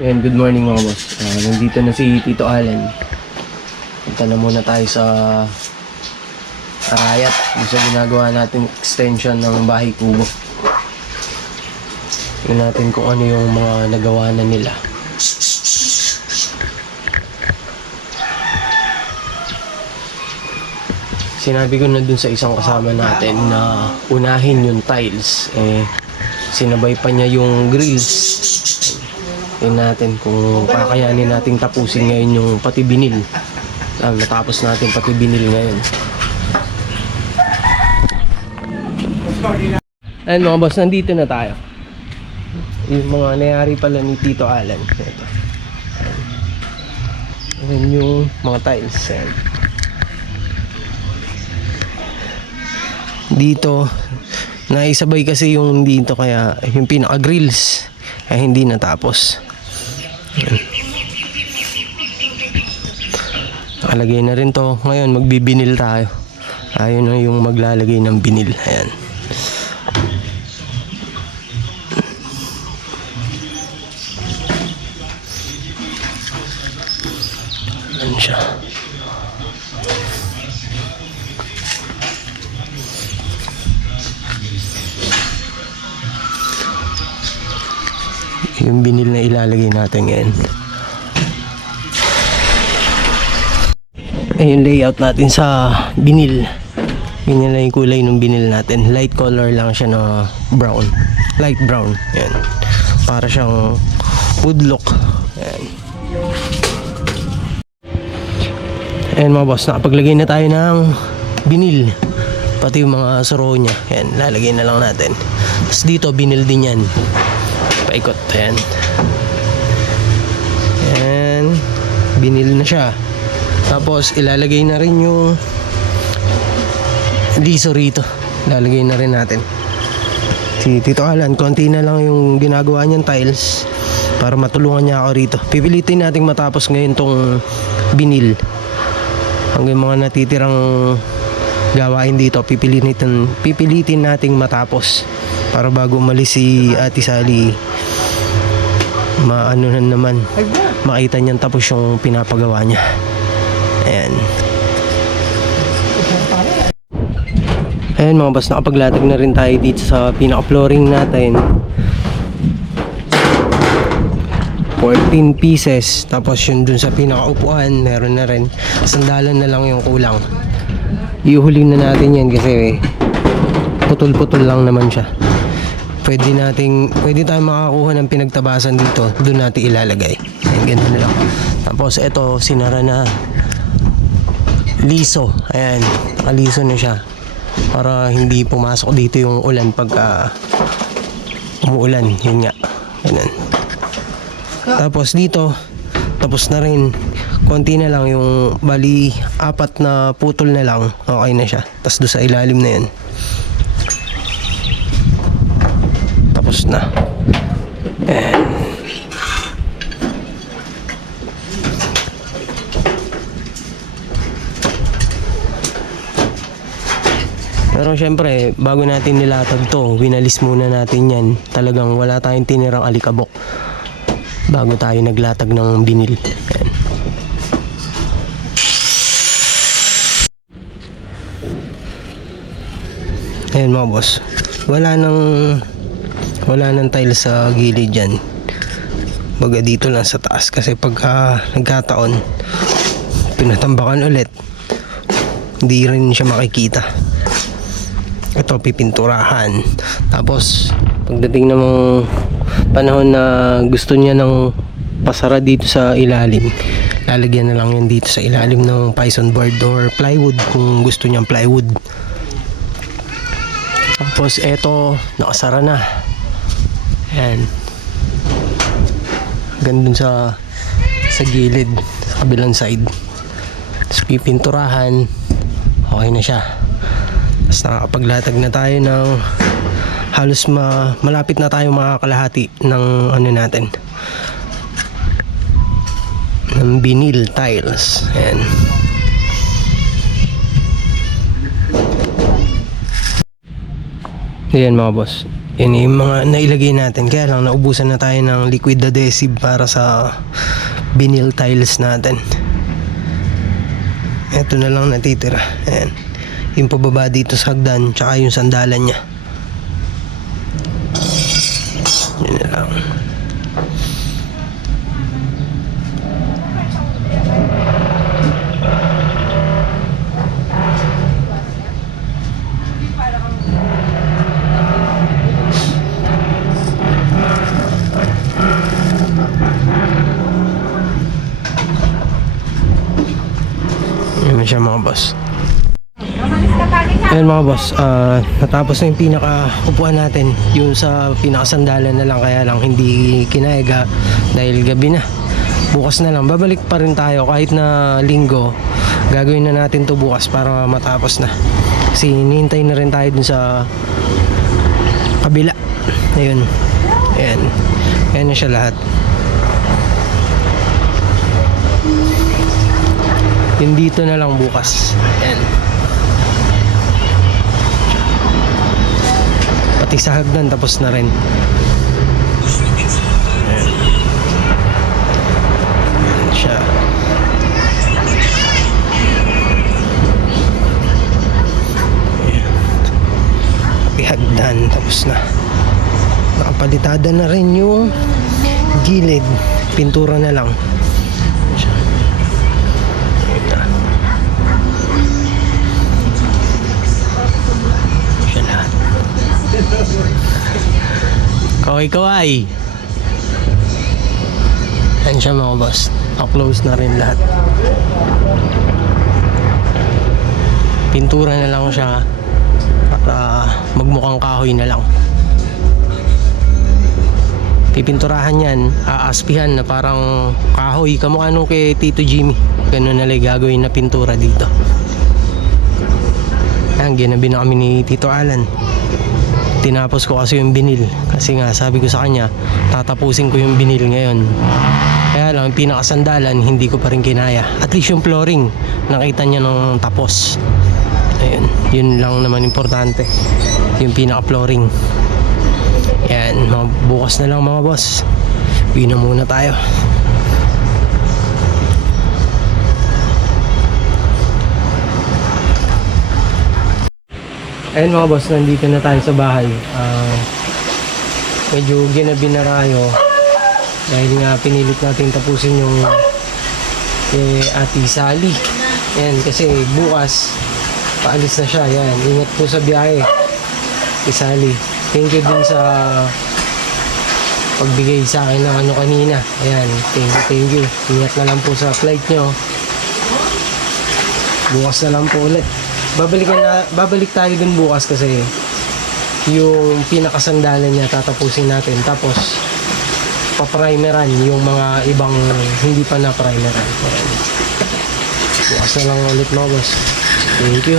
Ayan, good morning mga boss. Nandito na si Tito Allen. Punta na muna tayo sa Arayat. Gusto ginagawa natin extension ng bahay kubo. Tingnan natin kung ano yung mga nagawa na nila. Sinabi ko na dun sa isang kasama natin na unahin yung tiles. Sinabay pa niya yung grills. Tingnan natin kung kakayanin nating tapusin ngayon yung pati binil. Natapos natin pati binil ngayon. Ayan mga boss, nandito na tayo. Yung mga nangyari pala ni Tito Allen. Ito. Ayan yung mga tiles. Ayan. Dito, naisabay kasi yung dito kaya yung pinaka-grills ay hindi natapos. Nakalagay na rin to. Ngayon magbibinil tayo. Ayun na yung maglalagay ng binil. Ayan. Ayan siya. Yung binil na ilalagay natin ngayon. Yung layout natin sa binil. Ganyan lang yung kulay ng binil natin. Light color lang siya na brown. Light brown. Yan. Para siyang wood look. Yan. Ayan mga boss, nakapaglagay na tayo ng binil. Pati yung mga suro niya. Yan, lalagay na lang natin. Tapos dito, binil din yan. Paikot. Ayan. Ayan. Binil na siya. Tapos ilalagay na rin yung liso rito. Ilalagay na rin natin. Si Tito Alan, konti na lang yung ginagawa niyang tiles para matulungan niya ako rito. Pipilitin nating matapos ngayon tong binil. Hanggang mga natitirang gawain dito, pipilitin nating matapos para bago umalis si Ate Sally, maanuhan naman, makita niyan tapos yung pinapagawa niya. Ayan. Ayan mga boss, nakapaglatag na rin tayo dito sa pinaka-flooring natin. 14 pieces. Tapos yun dun sa pinaka-upuan, meron na rin. Sandalan na lang yung kulang. Iuhulin na natin yan kasi putol-putol lang naman siya. Pwede tayong makakuha ng pinagtabasan dito. Doon natin ilalagay. Ayan, ganun na lang. Tapos ito, sinara na. Liso. Ayan, nakaliso na siya. Para hindi pumasok dito yung ulan pagka umuulan. Yun nga. Ganun. Tapos dito, tapos na rin. Konti na lang yung bali 4 na putol na lang. Okay na siya. Tapos doon sa ilalim na yan. Tapos na. Ayan. Pero syempre, bago natin nilatag to, winalis muna natin yan. Talagang wala tayong tinirang alikabok bago tayo naglatag ng binil. Ayan. Ayan mga boss, wala nang tile sa gilid dyan. Baga dito lang sa taas kasi pagka nagkataon pinatambakan ulit, hindi rin siya makikita. Ito pipinturahan. Tapos pagdating ng panahon na gusto niya ng pasara dito sa ilalim, lalagyan na lang yan dito sa ilalim ng Python board or plywood kung gusto niyang plywood. Tapos eto, nakasara na. Ayan. Gandun sa gilid, sa kabilang side. Tapos pipinturahan. Okay na siya. Tapos nakakapaglatag na tayo ng halos malapit na tayo makakalahati ng ano natin, ng vinyl tiles. Ayan. Ayan mga boss, Yan yung mga nailagay natin. Kaya lang naubusan na tayo ng liquid adhesive para sa vinyl tiles natin. Ito na lang natitira. Ayan. Yung pababa dito sa hagdan, tsaka yung sandalan niya. Yan na lang. Yan siya mga boss. Ayan mga boss, natapos na yung pinaka-upuan natin. Yung sa pinakasandalan na lang, kaya lang hindi kinayaga dahil gabi na. Bukas na lang, babalik pa rin tayo kahit na linggo. Gagawin na natin to bukas para matapos na. Kasi hinihintay na rin tayo dun sa kabila. Ayun. Ayan. Ayan na siya lahat. Yung dito na lang bukas. Ayan. Pati sa hagdan tapos na rin. Ayan. Ayan siya. Ayan. Pati hagdan tapos na. Nakapalitada na rin yung gilid. Pintura na lang. Kaway-kaway. Ayan siya mga boss. Close na rin lahat. Pintura na lang siya para magmukhang kahoy na lang. Pipinturahan yan, aaspihan na parang kahoy, kamukha nung kay Tito Jimmy. Ganun na lang gagawin na pintura dito. Ayan, ginabi na kami ni Tito Alan. Tinapos ko kasi yung binil. Kasi nga sabi ko sa kanya, tatapusin ko yung binil ngayon. Kaya lang, yung pinakasandalan, hindi ko pa rin kinaya. At least yung flooring, nakita niya nung tapos. Ayun, yun lang naman importante. Yung pinaka-flooring. Yan, bukas na lang mga boss. Uwi na muna tayo. Ayun mga boss, nandito na tayo sa bahay. Medyo ginabi na tayo dahil nga pinilit natin tapusin yung Ate Sally. Ayan, kasi bukas paalis na siya. Ayan, ingat po sa biyahe, Ate Sally. Thank you din sa pagbigay sa akin ng ano kanina. Ayan, thank you. Ingat na lang po sa flight nyo. Bukas na lang po ulit. Babalik tayo dun bukas kasi yung pinakasandalan niya tatapusin natin, tapos pa-primeran yung mga ibang hindi pa na-primeran. Bukas na lang ulit mga boss. Thank you.